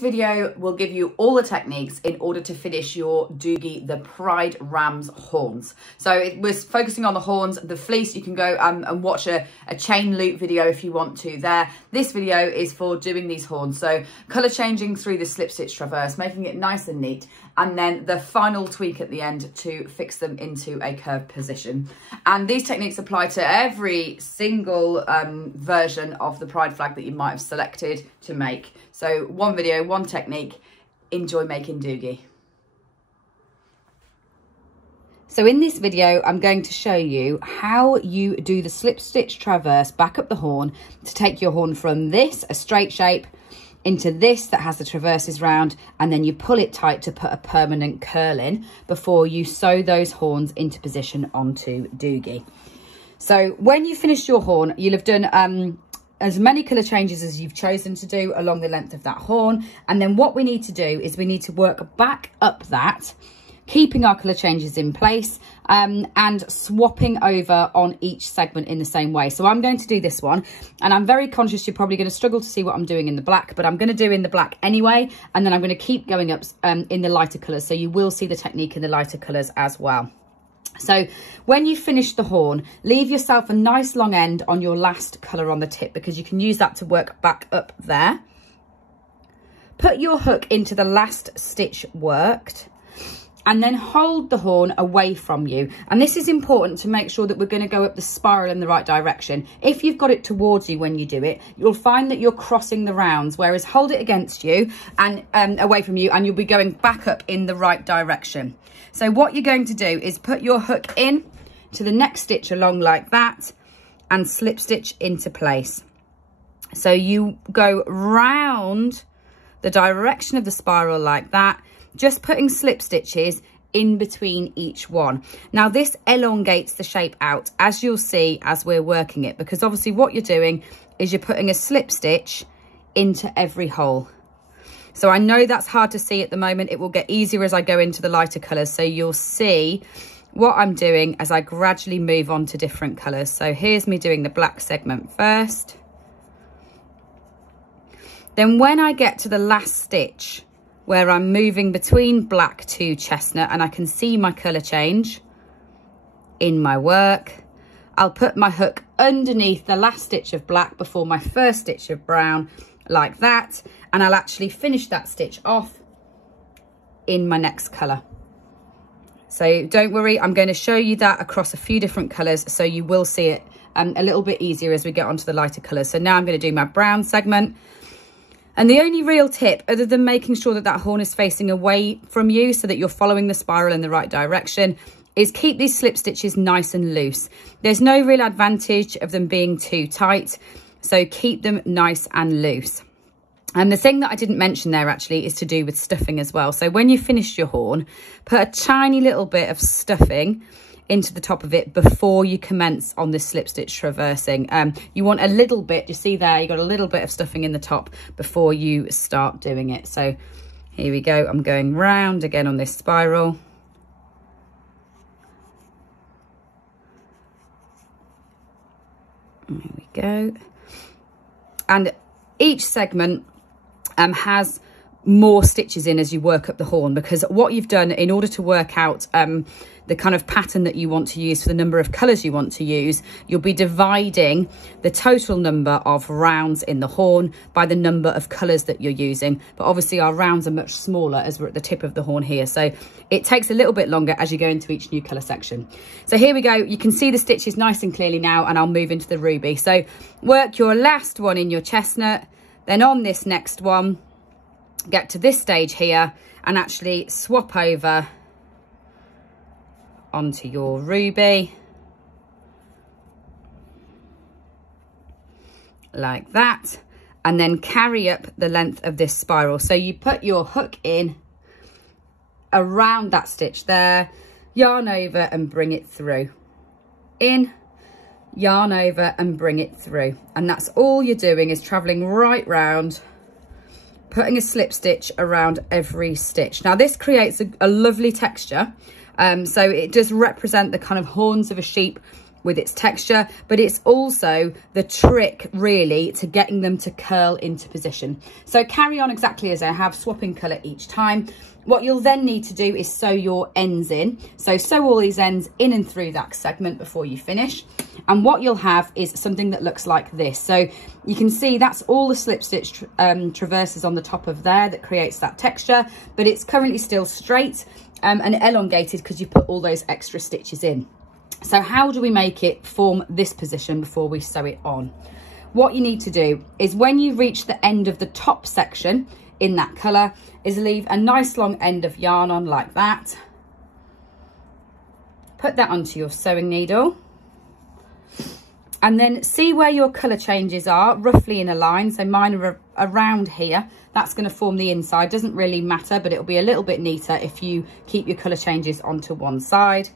this video will give you all the techniques in order to finish your Dougie, the Pride Ram's horns. So it was focusing on the horns, the fleece. You can go and watch a chain loop video if you want to there. This video is for doing these horns. So colour changing through the slip stitch traverse, making it nice and neat. And then the final tweak at the end to fix them into a curved position. And these techniques apply to every single version of the Pride flag that you might have selected to make. So one video, one technique, enjoy making Dougie. So in this video, I'm going to show you how you do the slip stitch traverse back up the horn to take your horn from this, a straight shape, into this that has the traverses round, and then you pull it tight to put a permanent curl in before you sew those horns into position onto Dougie. So when you finish your horn, you'll have done as many colour changes as you've chosen to do along the length of that horn. And then what we need to do is we need to work back up that, keeping our colour changes in place and swapping over on each segment in the same way. So I'm going to do this one, and I'm very conscious you're probably going to struggle to see what I'm doing in the black, but I'm going to do in the black anyway, and then I'm going to keep going up in the lighter colours, so you will see the technique in the lighter colours as well. So when you finish the horn, leave yourself a nice long end on your last colour on the tip, because you can use that to work back up there. Put your hook into the last stitch worked, and then hold the horn away from you. And this is important to make sure that we're going to go up the spiral in the right direction. If you've got it towards you when you do it, you'll find that you're crossing the rounds, whereas hold it against you and away from you, and you'll be going back up in the right direction. So what you're going to do is put your hook in to the next stitch along like that and slip stitch into place. So you go round the direction of the spiral like that, just putting slip stitches in between each one. Now this elongates the shape out, as you'll see as we're working it, because obviously what you're doing is you're putting a slip stitch into every hole. So I know that's hard to see at the moment. It will get easier as I go into the lighter colours, so you'll see what I'm doing as I gradually move on to different colours. So here's me doing the black segment first. Then when I get to the last stitch, where I'm moving between black to chestnut and I can see my colour change in my work, I'll put my hook underneath the last stitch of black before my first stitch of brown, like that, and I'll actually finish that stitch off in my next colour. So don't worry, I'm going to show you that across a few different colours, so you will see it a little bit easier as we get onto the lighter colours. So now I'm going to do my brown segment. And the only real tip, other than making sure that that horn is facing away from you so that you're following the spiral in the right direction, is keep these slip stitches nice and loose. There's no real advantage of them being too tight, so keep them nice and loose. And the thing that I didn't mention there actually is to do with stuffing as well. So when you finish your horn, put a tiny little bit of stuffing into the top of it before you commence on this slip stitch traversing. You want a little bit, you see there, you got a little bit of stuffing in the top before you start doing it. So here we go, I'm going round again on this spiral. There we go. And each segment has more stitches in as you work up the horn, because what you've done in order to work out the kind of pattern that you want to use for the number of colours you want to use, you'll be dividing the total number of rounds in the horn by the number of colours that you're using. But obviously our rounds are much smaller as we're at the tip of the horn here, so it takes a little bit longer as you go into each new colour section. So here we go, you can see the stitches nice and clearly now, and I'll move into the ruby. So work your last one in your chestnut, then on this next one, get to this stage here and actually swap over onto your ruby like that, and then carry up the length of this spiral. So you put your hook in around that stitch there, yarn over and bring it through, in, yarn over and bring it through, and that's all you're doing, is traveling right round, putting a slip stitch around every stitch. Now this creates a lovely texture, so it does represent the kind of horns of a sheep with its texture, but it's also the trick really to getting them to curl into position. So carry on exactly as I have, swapping colour each time. What you'll then need to do is sew your ends in. So sew all these ends in and through that segment before you finish. And what you'll have is something that looks like this. So you can see that's all the slip stitch traverses on the top of there that creates that texture, but it's currently still straight and elongated because you put all those extra stitches in. So how do we make it form this position before we sew it on? What you need to do is when you reach the end of the top section in that colour is leave a nice long end of yarn on like that. Put that onto your sewing needle and then see where your colour changes are roughly in a line. So mine are around here. That's going to form the inside. Doesn't really matter, but it'll be a little bit neater if you keep your colour changes onto one side.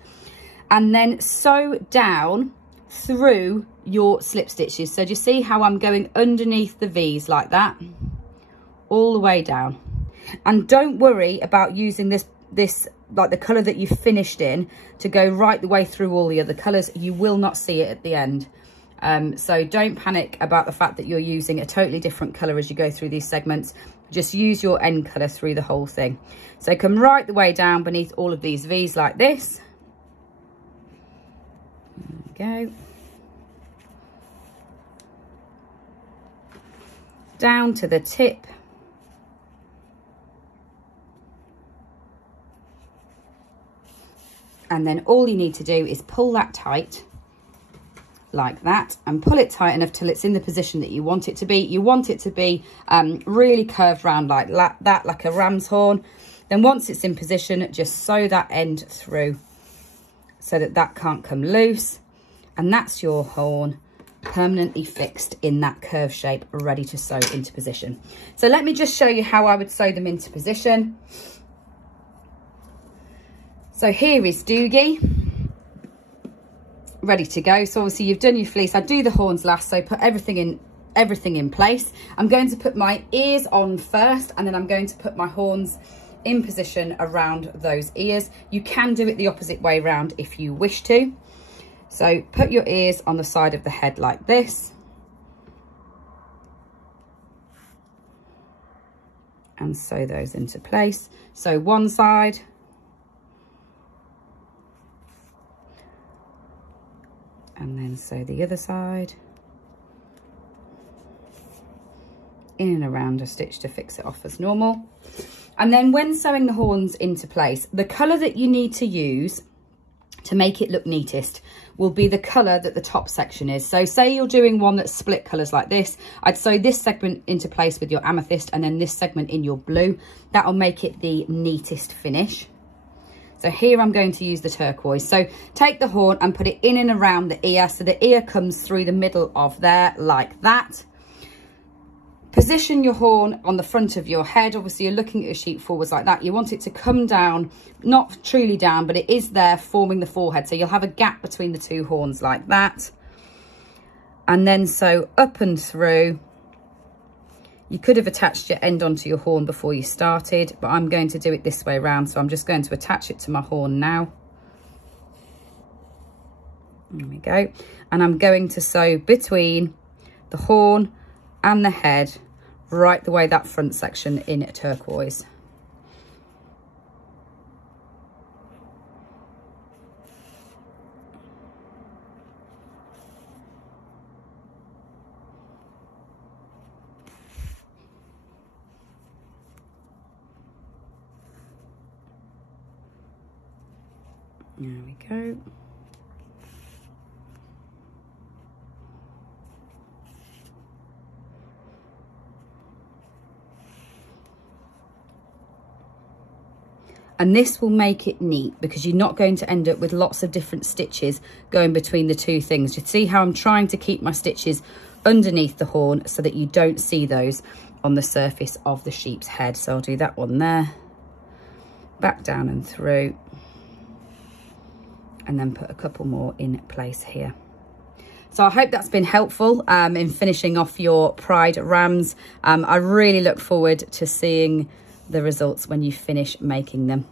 And then sew down through your slip stitches. So do you see how I'm going underneath the V's like that? All the way down. And don't worry about using this like the colour that you finished in to go right the way through all the other colours. You will not see it at the end. So don't panic about the fact that you're using a totally different colour as you go through these segments. Just use your end colour through the whole thing. So come right the way down beneath all of these V's like this. There we go. Down to the tip. And then all you need to do is pull that tight like that and pull it tight enough till it's in the position that you want it to be. You want it to be really curved round like that, like a ram's horn. Then once it's in position, just sew that end through so that that can't come loose. And that's your horn permanently fixed in that curve shape, ready to sew into position. So let me just show you how I would sew them into position. So here is Dougie, ready to go. So obviously you've done your fleece. I do the horns last, so put everything in place. I'm going to put my ears on first, and then I'm going to put my horns in position around those ears. You can do it the opposite way round if you wish to. So put your ears on the side of the head like this. And sew those into place. So one side. And then sew the other side. In and around a stitch to fix it off as normal. And then when sewing the horns into place, the colour that you need to use to make it look neatest will be the colour that the top section is. So say you're doing one that's split colours like this, I'd sew this segment into place with your amethyst and then this segment in your blue. That'll make it the neatest finish. So here I'm going to use the turquoise. So take the horn and put it in and around the ear, so the ear comes through the middle of there like that. Position your horn on the front of your head. Obviously, you're looking at your sheet forwards like that. You want it to come down, not truly down, but it is there forming the forehead. So you'll have a gap between the two horns like that. And then sew up and through. You could have attached your end onto your horn before you started, but I'm going to do it this way around. So I'm just going to attach it to my horn now. There we go. And I'm going to sew between the horn and the head, right the way that front section in turquoise. There we go. And this will make it neat because you're not going to end up with lots of different stitches going between the two things. You see how I'm trying to keep my stitches underneath the horn so that you don't see those on the surface of the sheep's head. So I'll do that one there, back down and through, and then put a couple more in place here. So I hope that's been helpful in finishing off your Pride rams. I really look forward to seeing the results when you finish making them.